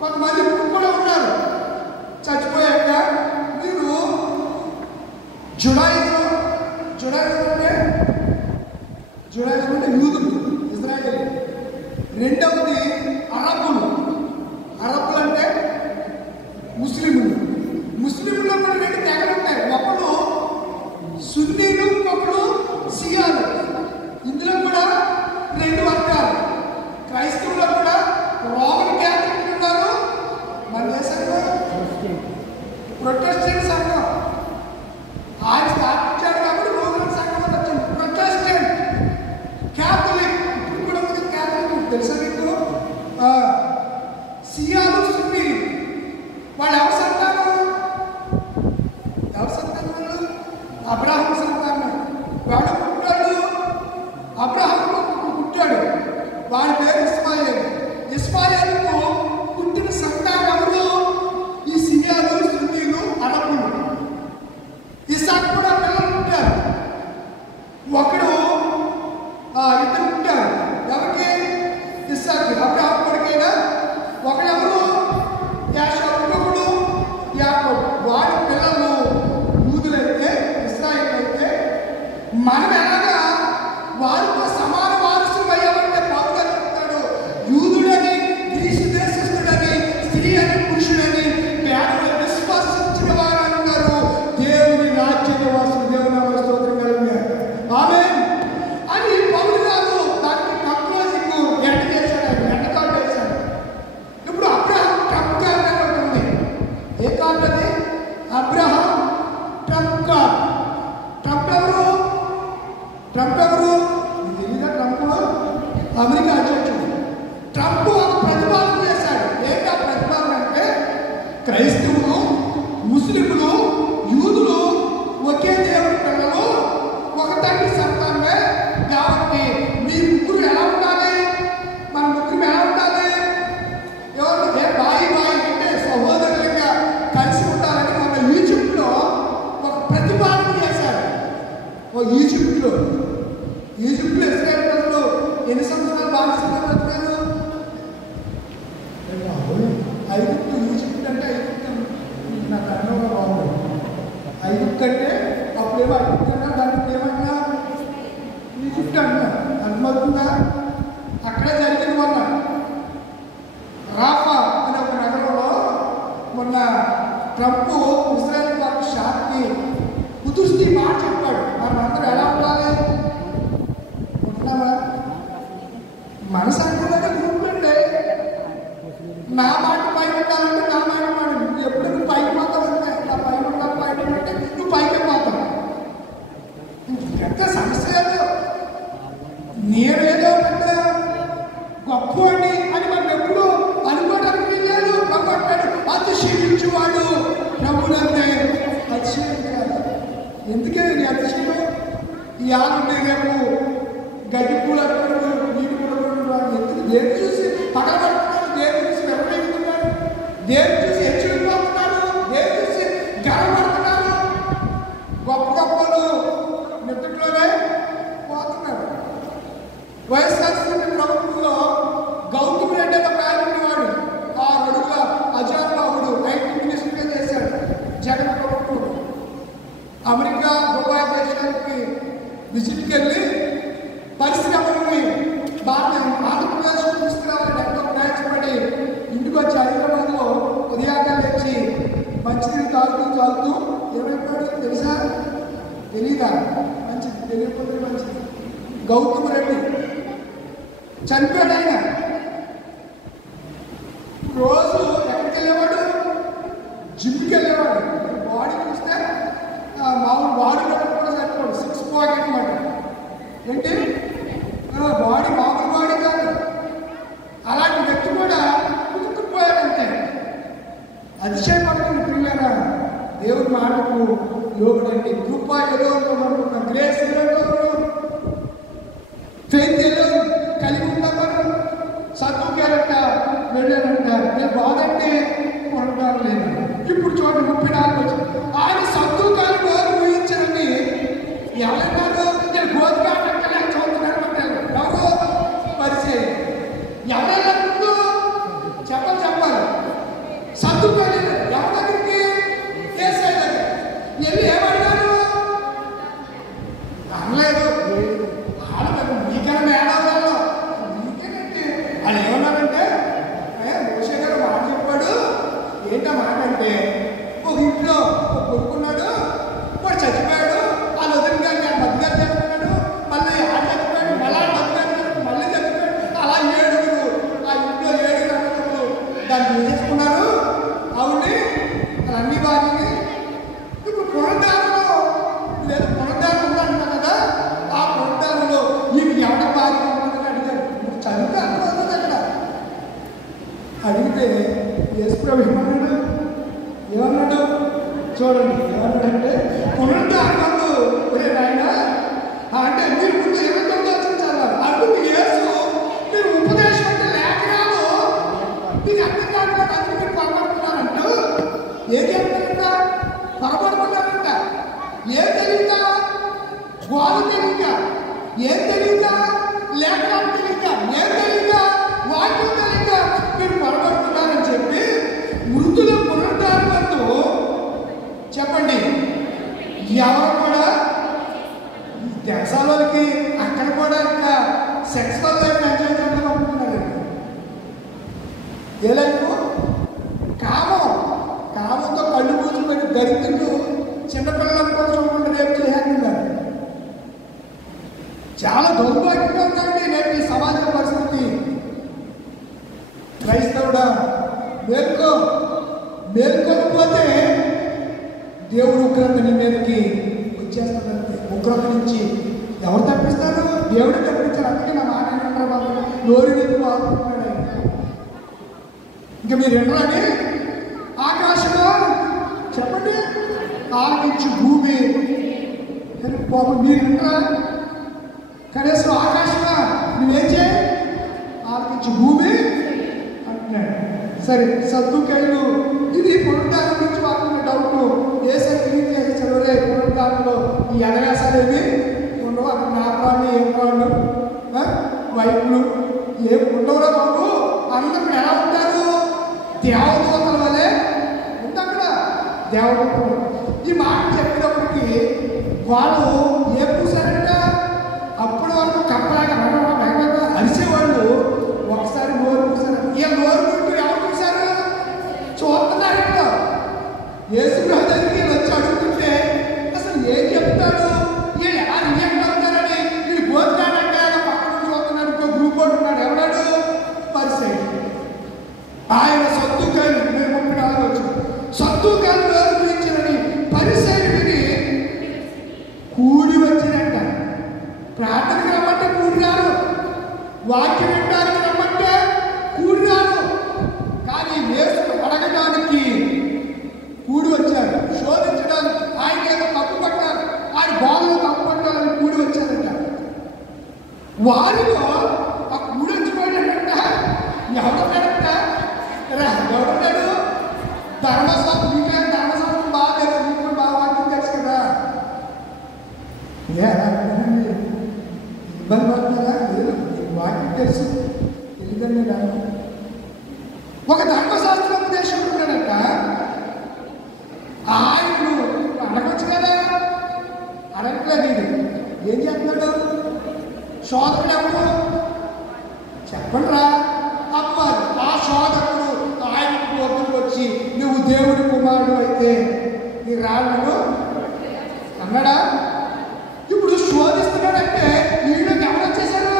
కొంతమంది కూడా ఉన్నారు. చచ్చిపోయాక మీరు జుడాయిజం అంటే యూదులు, ఇజ్రాయేల్. రెండవది అరబ్బులు అంటే ముస్లింలు. ముస్లింలో కూడా రెండు తెగలు ఉంటాయి. ఒకడు సున్నీలు, ఇంకొకడు షియాలు. ఇందులో కూడా రెండు వర్గాలు. క్రైస్తవులు కూడా రోమన్ క్యాథలిక్ ఉన్నారు. మన దేశంలో ప్రొటెస్టెంట్ సంఘం ఆయన స్థాపించాడు కాబట్టి రోమన్ సంఘం అని వచ్చింది. ప్రొటెస్టెంట్, క్యాథలిక్ ఇప్పుడు కూడా ఉంది. క్యాథలిక్ తెలుసా మీకు? షియాలు, సున్నీలు. వాళ్ళు ఎవరు సంతానం? అబ్రాహాం సంతానం. వాడు పుట్టాడు, అబ్రాహాం పుట్టాడు. వాడి పేరు ఇస్మాయిల్. ఇస్మాయిల్కు పుట్టిన సంతానం ఎవరు? ఈ షియాలు, సున్నీలు, అరబ్బులు. ఇస్సాకు కూడా పిల్లలు పుట్టారు. ఒకడు ఇద్దరు పుట్టారు. ఎవరికి? ఇస్సాకు, అబ్రాహాం కొడుకైనా. ఒకడెవరు? యాకోబు, ఇంకొకడు యాకోబు. వాడి పిల్లలు యూదులైతే, ఇశ్రాయేలు అయితే, మనం ఎలాగా వారితో సమాన వారసులు అయ్యామంటే పౌలు గారు చెప్తాడు, యూదుడని, గ్రీసు దేశస్థుడని, స్త్రీ అని, పురుషుడని పేదలు విశ్వసించిన వారు అన్నారు దేవుని రాజ్య వాసులు. దేవుని స్తోత్రం కలుగును. ఆమె ట్రంప్ ఎవరు? తెలీదా? ట్రంప్ అమెరికా అధ్యక్షుడు. ట్రంప్ ఒక ప్రతిపాదన చేశాడు. ఏంటి ఆ ప్రతిపాదన అంటే, క్రైస్తవులు, ముస్లింలు, యూదులు ఒకే దేవుడి పిల్లలు, ఒక తండ్రి సంతానమే కాబట్టి మీ ముగ్గురు ఎలా ఉండాలి? మన ముగ్గురు ఎలా ఉండాలి? ఎవరు బాయి అంటే సహోదరులుగా కలిసి ఉండాలని మన ఈజిప్ట్లో ఒక ప్రతిపాదన చేశారు. ఈజిప్ట్లో ఇస్రాయేల్ ప్రజలు ఎన్ని సంవత్సరాలు బానిసలుగా బ్రతికారు? ఐగుప్తు. ఈజిప్ట్ అంటే ఐగుప్తు నాకు అర్థంగా బాగుంది. ఐగుప్తు అంటే అప్పుడేమో ఐగుప్తు అన్నా, దానికి ఏమన్నా ఈజిప్ట్ అన్నా. అర్థమవుతుందా? అక్కడే జరిగింది. మొన్న రాఫా అనే ఒక నగరంలో మొన్న ట్రంప్ ఇస్రాయేల్ వారి షాక్ని కుదుర్చి మాట చెప్పాడు. మనం అందరూ ఎలా ఉండాలి? ఉంటున్నామా? మన సంఘంలోనే గ్రూప్ ఉంటే నా మాట పైన ఉండాలంటే నా మాట మాట ఎప్పుడు నువ్వు పైకి పోతావంటే నా పైన ఉండాలి, పైన ఉంటే నువ్వు పైకి పోతావు. ఇంకెంత సమస్య లేదు. నేనేదో పెద్ద గొప్పవాడిని అని మనం ఎప్పుడు అనుకోవడానికి లేదు. ప్రభు అంటాడు, అతిశయించువాడు ప్రభునందే అతిశయించాలి. ఎందుకే నీ అతిశయం? ఈ ఆలుండే రేపు గడ్డి పూల నీటి కూడా ఎందుకు? దేని చూసి పగలబడుతున్నారు, దేని చూసి వెంబడిస్తున్నారు, దేని చూసి హెచ్చరిపోతున్నారు, దేని చూసి గర్వపడుతున్నారు. గొప్ప గొప్పలు నిద్రలోనే పోతున్నారు. వైఎస్ఆర్సీపీ ప్రభుత్వంలో గౌతమ్ రెడ్డి అనే ప్రారంభించేవాడు 6 అడుగుల అజానుబాబుడు ఐటీ మినిస్టర్గా చేశాడు జగన్ ప్రభుత్వం. అమెరికా, దుబాయ్ దేశానికి విజిట్కి వెళ్ళి పరిశ్రమలని ఆంధ్రప్రదేశ్లో తీసుకురావాలని ఎంతో ప్రయాసపడి ఇంటికి వచ్చి హైదరాబాద్లో ఉదయాన్నే లేచి మంచినీళ్ళు తాగుతూ ఏమైపోయాడు తెలుసా? తెలీదా? మంచిది, తెలియకపోతే మంచిది. గౌతమ్ రెడ్డి చనిపోయాడు. ఆయన రోజు ఎక్కడికి వెళ్ళేవాడు? జిమ్కి వెళ్ళేవాడు. బాడీ చూస్తే మామూలు బాడీ కూడా సరిపోడు, 6 పాకెట్ అన్నమాట. ఏంటి బాడీ మామూలు బాడీ కాదు. అలాంటి వ్యక్తి కూడా కుదుకుపోయాడంటే అతిశయపడకుండా పిల్లరా దేవుడి మాటకు లోబడండి. కృప ఏదో అనుకున్నాం, గ్రేస్ ఏదో ఫెయిత్ ఏదో కలిగి ఉన్నామని చదువుకేరంట వెళ్ళారంట. నేను బాధంటే కొనడం లేదు. ఇప్పుడు చూడండి 34 వచ్చి ఆయన చదువుకాలు గోరు ఊహించండి. ఎవరన్నారు? నేను గోధుగా చూస్తున్నాను అంటారు. ఎవరు? పరిచయం. ఎవరైనా ముందు చెప్పాలి. చదువుకోలేదు. ఎవరి దగ్గరికి? కేసీ దగ్గర వెళ్ళి ఏమడిగారు? అనలేదు. మీకన్నా ఏడాదాల్లో మీకేనంటే వాళ్ళు ఏమన్నారంటే, మోషే గారు మాట చెప్పాడు. ఏంటో మాట అంటే, ఒక ఇంట్లో ఒక కొడుకున్నాడు, వాడు చచ్చిపోయాడు. వాళ్ళు వదిలిగా మధ్యగా చచ్చిపోయాడు, మళ్ళీ ఆడ చచ్చిపోయాడు, మళ్ళీ చచ్చిపోయాడు, మళ్ళీ చచ్చిపోయాడు. అలా 7 ఆ ఇంట్లో 7 అన్నదమ్ములు దాన్ని చూసేసుకున్నారు. అవుని అన్నీ బాగుంది. ఇప్పుడు పునరుద్ధారంలో లేదు, పునరుద్ధారం ఉందంటున్నాం కదా, ఆ పునరుద్ధారంలో నీకు ఎవడ బాధ్యత ఉంటుందని అడిగారు. చదివితే అర్థమవుతుంది. అక్కడ అడిగితే యేసుప్రభు ఏమన్నాడు? చూడండి ఏమన్నాడంటే, పునరుద్ధారణంలో ఆయన అంటే మీరు ముందు 29 వచ్చిన చదవాలి. అందుకు యేసు మీరు ఉపదేశం అంటే లేఖనాలు మీకు అర్థం కాకుండా అందుకు మీరు పొరపడుతున్నారంటూ ఏం చెప్తారంట? పొరపడుతున్నారంట. ఏం తెలియక? వాళ్ళు తెలియక. ఏం తెలియక? లేఖనాలు తెలియక. ఏం తెలియక? వాక్యం తెలియక మీరు పొరపడుతున్నారని చెప్పి మృతుల పునరుద్ధారణతో చెప్పండి. ఎవరు కూడా దేశాలకి అక్కడ కూడా ఇంకా సెక్స్వల్ లైఫ్ ఎంజాయ్ చేయడం అనుకుంటున్నారండి. ఏ లైఫ్? కామంతో కళ్ళు మూసుకొని దరిద్రులు చిన్నపిల్లలను కూడా చూడకుండా రేపు చేస్తున్నారు. చాలా దౌర్భాగ్యంగా ఉందండి నేటి సమాజ పరిస్థితి. క్రైస్తవుడా మేల్కోకపోతే దేవుడు ఉగ్రత నీ మీదకి వచ్చేస్తాడంటే. ఉగ్రత నుంచి ఎవరు తప్పిస్తారు? దేవుడే తప్పించారు. అందుకే నా మాట ఏంటంటారు బాబు, నోరు ఎందుకు వాడుతున్నాడు ఆయన. ఇంకా మీరు వినరాని ఆకాశంలో చెప్పండి ఆలకించు భూమి బాబు, మీరు వినరా? కనీసం ఆకాశమా నువ్వేం చేయి, ఆలకించు భూమి అంటున్నాడు. సరే, సద్దుకాయలు ఇది పునరుద్ధానం గురించి మాత్రమే డౌట్. ఏసై క్లీన్ చేసి చదివరే పునరుద్ధానంలో ఈ అదవేశాలు ఏమి ఉండవు. అక్కడ నాపాలు ఏం వాళ్ళు వైపులు ఏం ఉండవురా బాబు. అందరూ ఎలా ఉంటారు? దేవదూతల వలె ఉంది అక్కడ దేవదూతలు. ఈ మాట చెప్పినప్పటికీ వాళ్ళు ఏం పూసారంట? అప్పటి వరకు కప్పలాగా అరిసేవాళ్ళు ఒకసారి నోరు పూసారు. ఏ నోరు పుట్టు ఎవరు పూసారు? చూస్తున్నారంట. యేసుప్రభు దగ్గరికి వచ్చి అడుగుతుంటే అసలు ఏం చెప్తాడు, వీళ్ళు ఎలా రియాక్ట్ అవుతారని వీళ్ళు పోతున్నాడంటే పక్కన చూస్తున్నాడు. ఇంకో గ్రూప్ వాడు ఉన్నాడు. ఎవడాడు? పరిసయ్యుడు. ఆయన సద్దుకాయలు 34 వచ్చింది. సద్దుకాయలు నోరు గురించినని పరిసయ్యుడిని కూడి వచ్చినట్ట. ప్రార్థనకి రమ్మంటే కూడి రారు, వాక్యం వినడానికి రమ్మంటే కూడి రారు. కానీ యేసును అడగడానికి కూడి వచ్చారు. శోధించడానికి ఆయన ఏదో తప్పు పట్టారు, ఆయన బాధలో తప్పు పట్టాలని కూడి వచ్చారంట. వారిలో ఆ కూడి వచ్చిపోయినట్ట ఎవరున్నాడంట? ఎవరున్నాడు? ధర్మశాస్త్రం. మీకు ధర్మశాస్త్రం బాగా తెలుసు, మీకు బాగా వాక్యం తెలుసు కదా. ఇబ్బంది పడుతుందా? లేదు, వాక్యం తెలుసు. ఎందుకంటే నాకు ఒక ధర్మశాస్త్ర ఉపదేశం ఉన్నాడట. ఆయనను అడగచ్చు కదా, అడగట్లేదు. ఇది ఏం చేస్తున్నాడు? శోధకుడు ఎవరు చెప్పండి రా అమ్మారు. ఆ శోధకుడు ఆయన వద్దకు వచ్చి నువ్వు దేవుడి కుమారుడు అయితే నీ రాళ్ళను అన్నాడా? ఇప్పుడు శోధిస్తున్నాడంటే వీళ్ళకి ఎవరు వచ్చేసారు?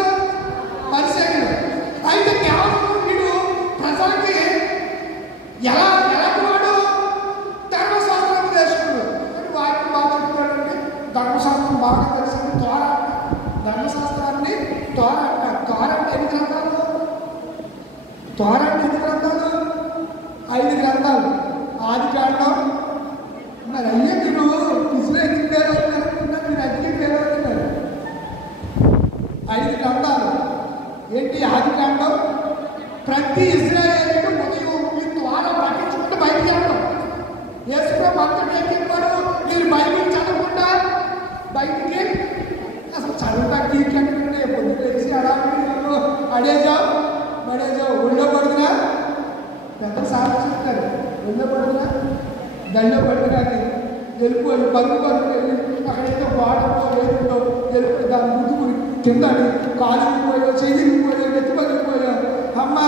పరిసయ్యుడు. అయితే కేవలం వీడు ప్రజలకి ఎలా వాడు? ధర్మశాస్త్రోపదేశకుడు. వాటిని బాగా చెప్తాడంటే ధర్మశాస్త్రం బాగా తెలిసింది. తోర ధర్మశాస్త్రాన్ని తోర అంటారు. తోర అంటే ఎన్ని గ్రంథాలు? తోర అంటే ఎన్ని గ్రంథాలు? 5 గ్రంథాలు. ఆది కాండం. మరి అయ్యే మీరు ఇసులో ఎందుకు పేరు అవుతున్నారు? మీరు అగ్ని పేరు అవుతున్నారు. 5 గ్రంథాలు ఏంటి? ఆది కాండం. ప్రతి ఇశ్రాయేలీయుడు ఉదయం ఈ ద్వారా పట్టించుకుంటూ బయటికి వెళ్ళడం. యేసుప్రభు భక్తుడు ఏం చెప్పాడు? మీరు బైబిల్ చదవకుండా బయటికి అసలు చదవడానికి ఇంకెక్కడంటే పొద్దు తెలిసి అడేజావు మడేజావు ఒళ్ళో పడుతున్నా పెద్ద సార్లు చెప్తారు. ఒళ్ళో పడుతున్నా దండో పడుతున్నా వెళ్ళిపోయి పరుగు వెళ్ళి అక్కడైతే వాడతో లేకుంటో వెళ్ళిపోయి దాని ముందుకుని కింద కాలిపోయో చెయ్యిపోయో నెత్తి పగిలిపోయో అమ్మ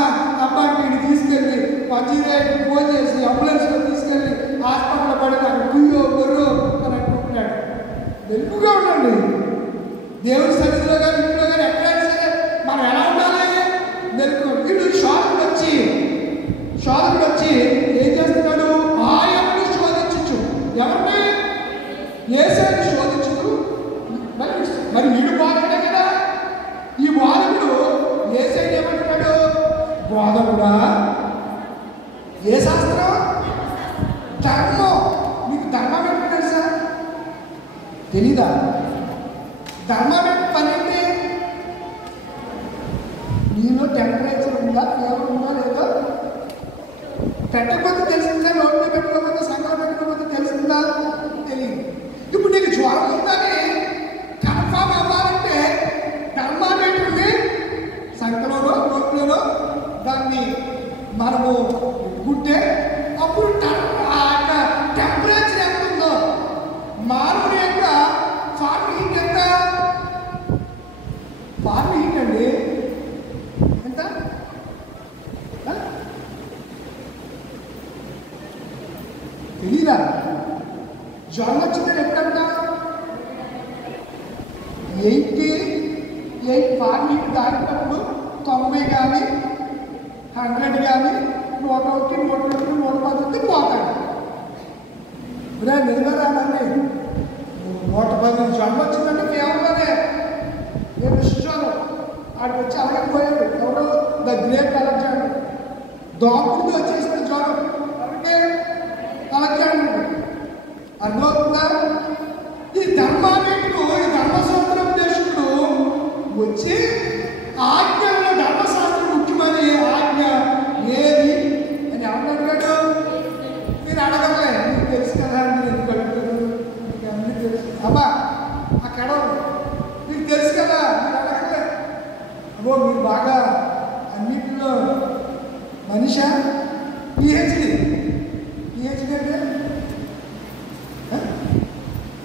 వీడిని తీసుకెళ్ళి 108 ఫోన్ చేసి అంబులెన్స్లో తీసుకెళ్ళి హాస్పిటల్లో పడి నాకు కుయ్యో బొర్రో అని అనుకుంటున్నాడు. వెలుగుగా ఉండండి. దేవుడి సన్నిధిలో కానీ ఇంట్లో కానీ ఎక్కడైనా సరే మనం ఎలా ఉండాలి? వెలుగు. వీడు శోధకుడు వచ్చి ఏం చేస్తున్నాడు? ఆయన్ని శోధించు. ఎవరిని? యేసుని శోధించు. మరి వీడు బాధకుడే కదా. ఈ బాధకుడు యేసుని ఏమంటున్నాడు? బోధకుడా. ఏ శాస్త్రం? ధర్మం. మీకు ధర్మం ఏంటో తెలుసా? తెలీదా? ధర్మం అంటే పని ఏంటి? నీలో టెంపరేచర్ ఉందా, ఫీవర్ ఉందా లేదో పెట్టకపోతే తెలిసిందా? నోట్లో పెట్టుకోకపోతే సంఘం పెట్టుకోకపోతే తెలిసిందా? తెలియదు. ఇప్పుడు నీకు జ్వరం ఉందని కన్ఫామ్ అవ్వాలంటే థర్మామీటర్ని సంఖ్యలోనో నోట్లోనో దాన్ని మనము గుంటే అప్పుడు టెంపరేచర్ ఎంత ఉందో మానవుని యొక్క ఫార్మ్ హీట్ ఎంత? ఫార్మ్ హీట్ అండి ఎంత? తెలీదా? జ్వరం వచ్చిందని ఎప్పుడంటా 88 ఫార్మ్ హీట్ దాటినప్పుడు 90 కానీ 100 కానీ 101, 102, 110 పోతాడు. నిజంగా రాదండి. 110 జ్వరం వచ్చిందంటే కేవలంగానే దోపుడుతో చేసిన జ్వరం అంటే అలాగే అర్థమవుతుందా? ఈ ధర్మావేత్తుడు, ఈ ధర్మశాస్త్రోపదేశకుడు వచ్చి ఆజ్ఞలో ధర్మశాస్త్రం ముఖ్యమని ఆజ్ఞ ఏది అని ఎవరు అడిగాడు? మీరు అడగలే, మీకు తెలుసు కదా, మీరు ఎందుకు అడుగుతారు? మీకు అన్నీ తెలుసు అబ్బా, అక్కడ మీకు తెలుసు కదా, మీరు అడగలే. అబ్బో మీరు బాగా అన్నింటిలో మనిషా? పిహెచ్డి అంటే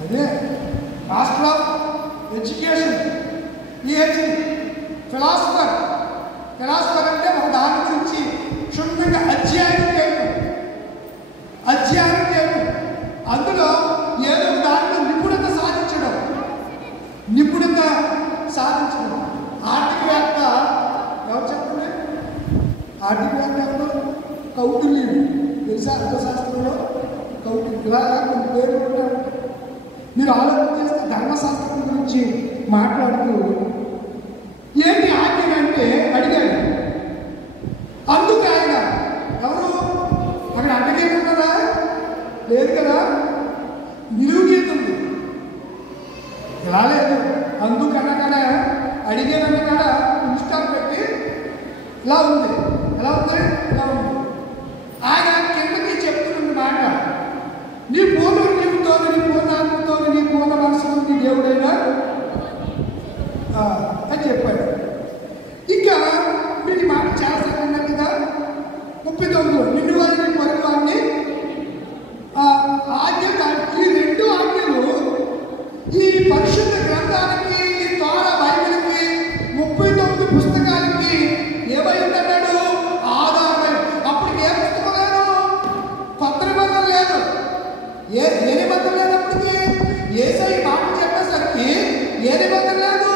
అదే master of education, PhD, philosopher అంటే ఒక దాని గురించి క్షుణ్ణంగా అధ్యయనం చేయడం, అందులో ఏదో దాంట్లో నిపుణత సాధించడం. ఆర్థికవేత్త ఎవరు చెప్పండి? ఆర్థికవేత్త ఎవరు? కౌటిల్యుడు. తెలుసా? అర్థశాస్త్రంలో కౌటిల్యుడు ఇలాగా కొన్ని పేర్లు ఉంటారు. మీరు ఆలోచన చేస్తే ధర్మశాస్త్రం గురించి మాట్లాడుతూ ఏంటి ఆజ్ఞ అంటే అడిగాడు. అందుకు ఆయన ఎవరు అక్కడ అడ్డగీత ఉన్నదా? లేదు కదా, నిలువు గీత ఉంది. ఇలా లేదు. అందుకన్నా అడిగేదన్న ఇన్స్టాల్ పెట్టి ఇలా ఉంది. ఆయన కిందకి చెప్తున్న మాట, నీ పూర్ణ జీవితో, నీ పూర్ణాత్మతో, నీ పూర్ణ మనసుతో నీ దేవుడైనా అని చెప్పాడు. ఇంకా మీరు ఈ మాట చాలా సరైనట్టుగా 39 నిన్ను వారిని పొరుగు వారిని ఆజ్ఞ. ఈ 2 ఆజ్ఞలు ఈ పరిశుద్ధ గ్రంథానికి, ఈ తోరా బైబిల్కి, 39 పుస్తకాలకి ఏమైందన్నాడు? ఆధారమై. అప్పుడు ఏ పుస్తకం లేదు, కొత్త నిబంధన లేదు, ఏ నిబంధన లేనప్పటికీ యేసయ్య మాట చెప్పేసరికి ఏ నిబంధన లేదు,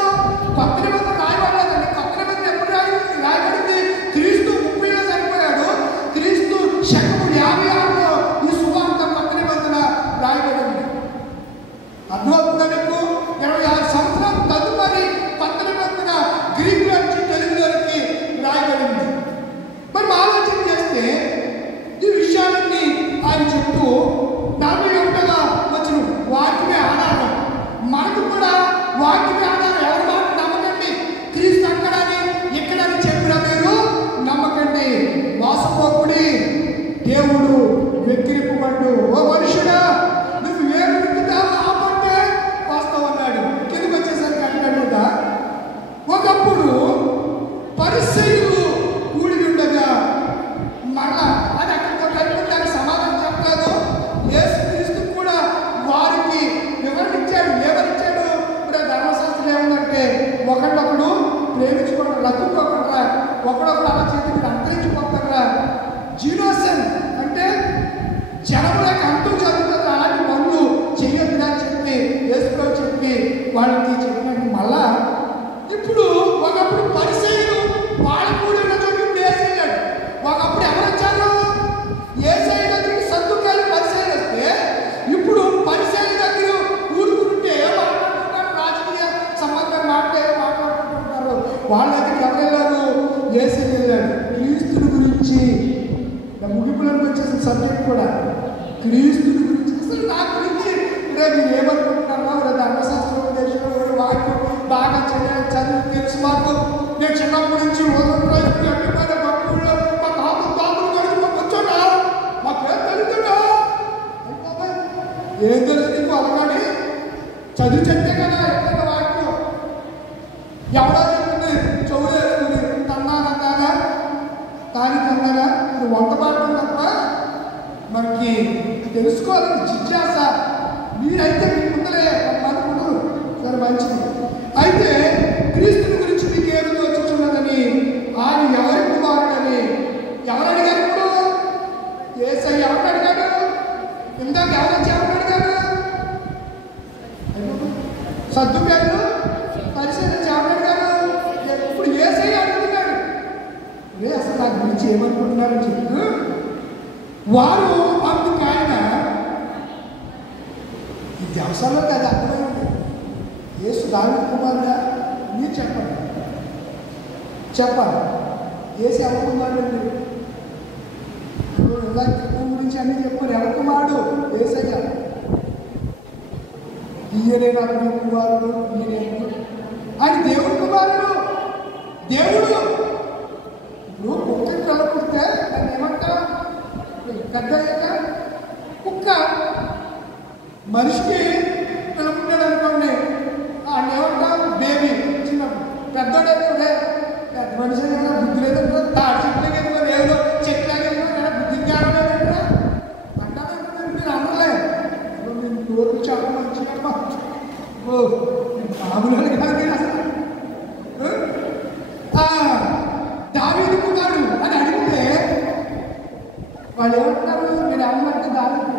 కొత్త నిబంధన రాయబడలేదండి. కొత్త నిబంధన ఎప్పుడు రాయబడింది? క్రీస్తు 30లో చనిపోయాడు. క్రీస్తు శకము 56లో ఈ సువార్త కొత్త నిబంధన రాయబడింది. అర్థమవుతుందా మీకు? 26 సంవత్సరాల తదుపరి కొత్త నిబంధన గ్రీకులో నుంచి తెలుగులోకి రాయబడింది. మరి ఆలోచన చేస్తే ఈ విషయాలన్నీ ఆయన చెప్తూ 41వ వచనం వాక్యమే ఆధారం. మనకు కూడా వాక్యమే ఆధారం. ఎవరి మాట నమ్మకండి. క్రీస్తు అక్కడని ఇక్కడని చెప్పిన మీరు నమ్మకండి. మోసపోకుడి, దేవుడు వెక్కిరింపబడ్డు. ఓ మనుషుడా, నువ్వు వేరు విత్తుతావు, ఆపంటే వాస్తవం అన్నాడు. కిందకు వచ్చేసరికి అంటాడు కదా, ఒకప్పుడు పరిసయ్యులు కూడి ఉండగా, మరలా అది అక్కడితో కలుపుకుంటానికి సమాధానం చెప్పలేదు. యేసుక్రీస్తు కూడా వారికి వివరించాడు. ఏమనిచ్చాడు? ఇప్పుడు ధర్మశాస్త్రం ఏముందంటే ఒకళ్ళొకడు ప్రేమించుకోవడం, రద్దుకోకుండా ఒకడొకడు అలా చేతికి అంతరించిపోతారా. జీనోసన్ అంటే జనములకు అంటూ జరుగుతుంది, అలాంటి పనులు చెయ్యొద్దు అని చెప్పి యేసుప్రభు చెప్పి వాళ్ళకి చెప్పినట్టు. మళ్ళా ఇప్పుడు ఒకప్పుడు పరిసయ్యులు వాళ్ళ కూడా ఉన్న చోటు యేసయ్యాడు. ఒకప్పుడు ఎవరు వచ్చారు? యేసయ్య దగ్గరికి సద్దుకాయలు పరిసయ్యులు వస్తే, ఇప్పుడు పరిసయ్యుల దగ్గర ఊరుకుంటే మాట్లాడుకుంటారు, రాజకీయ సంబంధం మాట్లాడుకుంటుంటారు. వాళ్ళ దగ్గరికి ఎవరు వెళ్ళారు? యేసయ్య వెళ్ళాడు. క్రీస్తుని గురించి ముగింపులకు వచ్చేసిన సబ్జెక్ట్ కూడా క్రీస్తుని గురించి. అసలు నా గురించి మీరు ఏమనుకుంటున్నారో, ధర్మశాస్త్రోపదేశంలో వాక్యం బాగా చదివి తెలుసు మాకు. నేను చిన్నప్పటి నుంచి మా తాతలు కలిసి వచ్చాడా, మాకేం తెలుసుడా? ఏం తెలుసు నీకు? అలాగని చదివి చెప్తే కదా ఎక్కడ వాక్యం. ఎవడో చెప్తుంది చెవులేసుకుని తన్నానన్నానా తానికన్నానా, ఇది వంట పాడటం తప్ప మనకి తెలుసుకోవాలని జిజ్ఞాస. మీరైతే మీకు ముందలే అనుకుంటారు, సరే మంచిది. అయితే క్రీస్తుని గురించి మీకు ఏమి తోచుచున్నదని, ఆయన ఎవరి కుమారుడని ఎవరు అడిగారు? ఇప్పుడు యేసయ్య ఎవరు అడిగాడు? ఇందాక ఎవరు వచ్చి ఎవరు అడిగారు? సద్దుకాయలు పరిశీలన ఎవరు అడిగారు? ఇప్పుడు యేసయ్య అడుగుతున్నాడు. అసలు నా గురించి ఏమనుకుంటున్నారని చెప్తూ వారు అందుకు ఆయన ఈ దేవసాల్లో అది అర్థమైంది. యేసు దావీదు కుమారుడా, మీరు చెప్పాలి. యేసు ఎవరు కుమారుడు? ఇలా త్రిత్వం గురించి అన్ని చెప్పారు. ఎవరి కుమారుడు? యేసయ్య. ఈయనే నా ప్రియ కుమారుడు, ఈయనే ఆయన దేవుడి కుమారుడు. దేవుడు ఇప్పుడు కుక్కకి కలుపుకుంటే దాన్ని ఏమంటాం? పెద్ద అయ్యాక కుక్క. మనిషికి కలుపుకుంటాడు అనుకోండి, ఆయన ఏమంటాం? బేబీ. చిన్న పెద్దోడైతే పెద్ద మనిషి అయినా బుద్ధి లేదంటే తాడు చెట్లకి ఏదో చెట్లకి బుద్ధి కావలేదంటే అంటారు. మీరు అనలేదు నేను నోరు చాలా మంచిగా మామూలు కాదు అసలు. దావీదు కుమారుడు అని అడిగితే వాళ్ళు ఏమంటారు? మీరు ఏమన్నంటే దావీదు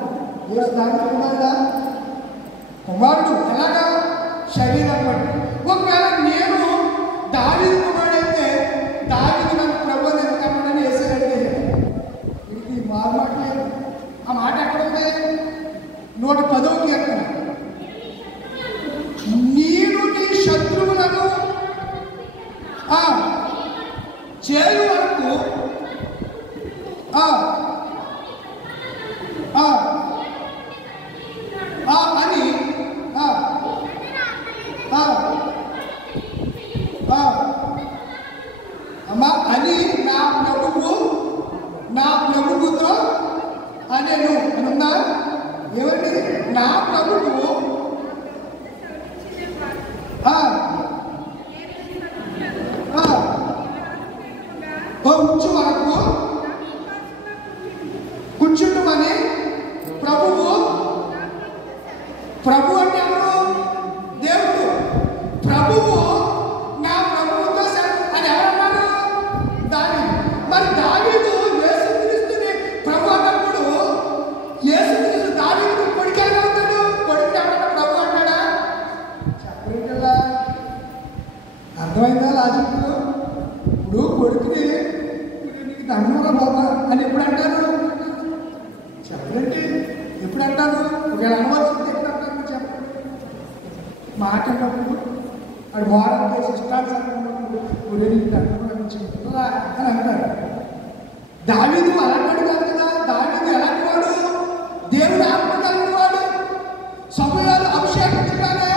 యేసు దావీదు కుమారుడా? కుమారుడు. ఎలాగా? శరీరం బట్టి. ఒకవేళ నేను దావీదు కుమారుడైతే దావీదు నన్ను ప్రభు ఎందుకన్నాడని యేసు అడిగేది. ఇది మాట లేదు. ఆ మాట ఎక్కడ ఉంది? 110వ కీర్తన. నీవు నీ శత్రువులను చేయు వరకు అని అమ్మా అని నా ప్రభువుతో అనేను అనుందా? ఏమండి? నా ప్రభువు ఉంచు వరకు కూర్చుంటామని ప్రభువు. ప్రభు అంటే ఎవరు? దేవుడు. ప్రభువు నా ప్రభువుతో అని ఎవరన్నారు? దావీదు. మరి దావీదు యేసుక్రీస్తుని ప్రభు అన్నప్పుడు యేసుక్రీస్తు దావీదుకు కొడుకు ఎలా అవుతాడు? కొడుకు ఎవరన్నా ప్రభు అంటాడా? చెప్పలేదు కదా. అర్థమైందా లాజిక్? ఇప్పుడు కొడుకుని నీకు దండంగా బాబా అని ఎప్పుడు అంటారు? చెప్పలేంటి. ఎప్పుడు అంటారు? ఒకవేళ అనవలసింది ఎప్పుడు అంటారు? చెప్పండి. మాట అన్నప్పుడు అది వారం కేసు ఇష్టానుసారం నీకు దండం చెప్తుందా అని అంటారు. దావీదు అలాంటి కాదు కదా. దావీదు ఎలాంటి వాడు? దేవుడి ఆత్మ కలిగిన వాడు. సమయాలు అభిషేకించగానే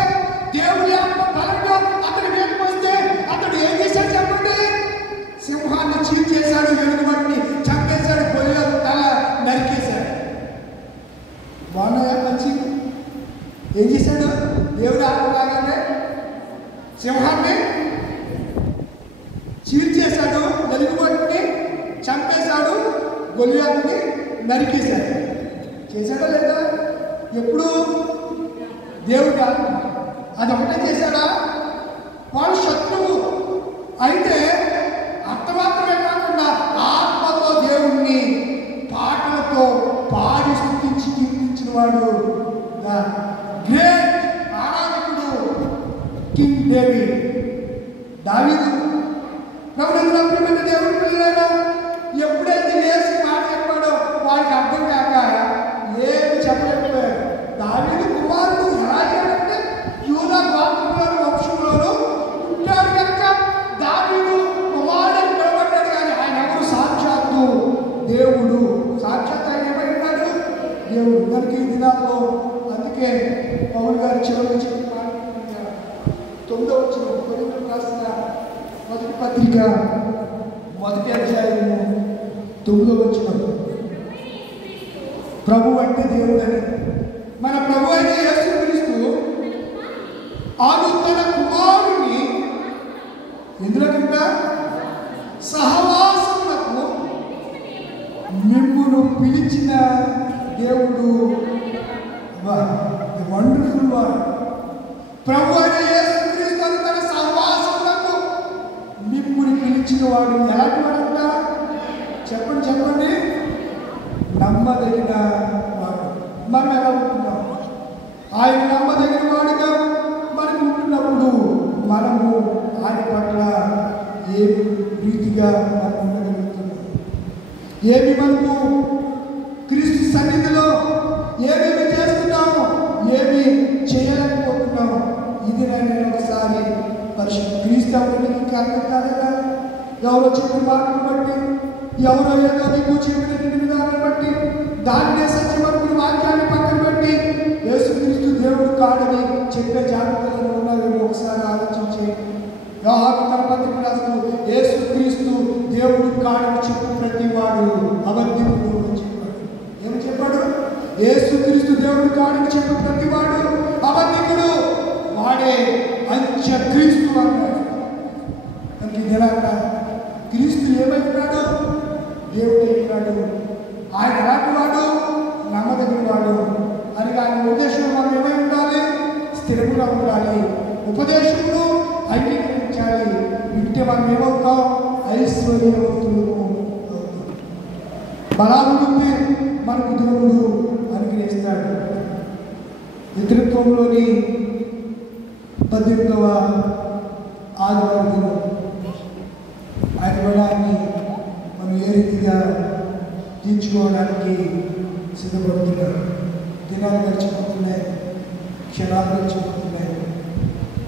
దేవుడి ఆత్మ బలంగా అతని మీదకి వస్తే అతడు ఏం చేశాడు చెప్పండి? సింహాన్ని చీల్చేశాడు, వెలుగుబడిని చంపేశాడు, గొలియాతు తల నరికేశాడు. బాగున్నాయా? మంచి ఏం చేశాడు? దేవుడు ఆత్మ రాగానే సింహాన్ని చీల్చేశాడు, వెలుగుబడిని చంపేశాడు, గొలియాతుని నరికేశాడు. చేశాడా లేదా? ఎప్పుడు? దేవుడు ఆత్మ. అది ఒకటే చేశాడా? వాడు శత్రువు అయితే అంత మాత్రమే కాకుండా ఆత్మతో దేవుణ్ణి పాటలతో పాడి స్తుతించి కీర్తించిన వాడు గ్రేట్ ఆరాధకుడు కింగ్ డేవిడ్. దావీదు. ప్రభుత్వ దేవుడు పిల్లలారా, ఎప్పుడైతే యేసు మాట చెప్పాడో వాడికి అర్థం కాక ఏమి చెప్పలేకపోయాడు. దావీదు కుమారుడు ఎలా చేయాలంటే యూదా గోత్రంలోని వంశంలోను పుట్టాడు కనుక దావీదు కుమారుడు పిలవబడ్డాడు. కానీ ఆయన ఎవరు? సాక్షాత్తు దేవుడు. సాక్షాత్ ఆయన ఏమైనాడు? దేవుడు. మనకి ఈ దినాల్లో అందుకే పౌలు గారు చివరి చెప్పి మాట్లాడుతున్నారు. 9వ వచనం కొరింథీయులకు రాసిన మొదటి పత్రిక 1వ అధ్యాయము 9వ వచనం. ప్రభు అంటే దేవుడని. మన ప్రభు అయిన యేసుక్రీస్తు ఆమె తన కుమారుని ఎందులో కింద సహవాసములకు మిమ్మును పిలిచిన దేవుడు. వండర్ఫుల్ వాడు. ప్రభు అయిన యేసుక్రీస్తు తన సహవాసములకు మిమ్ముని పిలిచిన వాడు. ఎలాంటి వాడంట? చెప్పండి. నమ్మదగిన వాడు. మనం ఎలా ఉంటున్నాం? ఆయన నమ్మదగిన వాడిగా మనం ఉంటున్నప్పుడు మనము ఆయన పట్ల ఏ రీతిగా మనం ఉండగలుగుతున్నాం? ఏమి మనము క్రీస్తు సన్నిధిలో ఏమేమి చేస్తున్నాము, ఏమి చేయలేకపోతున్నాము? ఇది నేను ఒకసారి పరిశుద్ధ క్రీస్తు అవడానికి అర్థం కాలేదా? ఎవరో చెప్పిన మాటను బట్టి, ఎవరో ఏదో నీకు చెప్పిన విధానం బట్టి పెట్టి దాన్నే సత్యవరకుడు వాక్యాన్ని పక్కన పెట్టి యేసుక్రీస్తు దేవుడు కాడని చెప్పే జాగ్రత్తలు ఉన్నారేమో ఒకసారి ఆలోచించి యోహాను తన పత్రిక రాస్తూ యేసుక్రీస్తు దేవుడు కాడని చెప్పు ప్రతి వాడు అబద్ధికుడు అని చెప్పాడు. ఏమి చెప్పాడు? యేసుక్రీస్తు దేవుడు కాడని చెప్పు ప్రతి వాడు అబద్ధికుడు, వాడే అంత్యక్రీస్తు అన్నాడు. మనకి ఎలాగా క్రీస్తు ఏమైనాడు? దేవుడు అయినాడు. ఆయన ఎలాంటి వాడు? నమ్మదగిన వాడు అని ఆయన ఉద్దేశం మనం ఏమై ఉండాలి? స్థిరముగా ఉండాలి. ఉపదేశములు అంగీకరించాలి. వింటే మనం ఏమవుతాం? ఐశ్వర్యవంతులు. బలాభివృద్ధి మనకు దేవుడు అనుగ్రహిస్తాడు. పితృత్వంలోని 18వ ఆదివారం దినం ఆయన బలాన్ని మనం ఏ రీతిగా తీర్చుకోవడానికి సిద్ధపడుతున్నారు. దినాలు గడిచిపోతున్నాయి, క్షణాలు గడిచిపోతున్నాయి.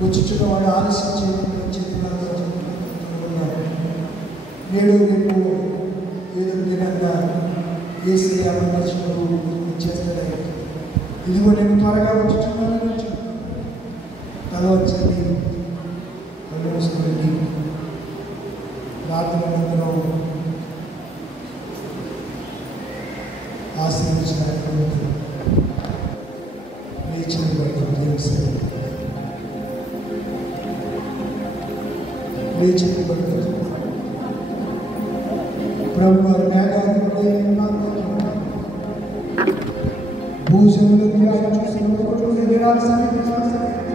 వచ్చుచున్న వాడు ఆలస్యం చేయకుండా చేతున్నారు. నేడు రేపు ఏదో దినంగా ఏసీ అమర్చినట్టు చేస్తాడు. ఇదిగో నేను త్వరగా వచ్చుచున్నాను నుంచి తలవచ్చండి కళ్ళు మూసుకుని రాత్రి అందరం ఆశీర్వచనాలు లేచిన లేచిన ప్రభు వారి మేఘాలు భూజనులు చూసి దినాలు సమీపించాల్సింది.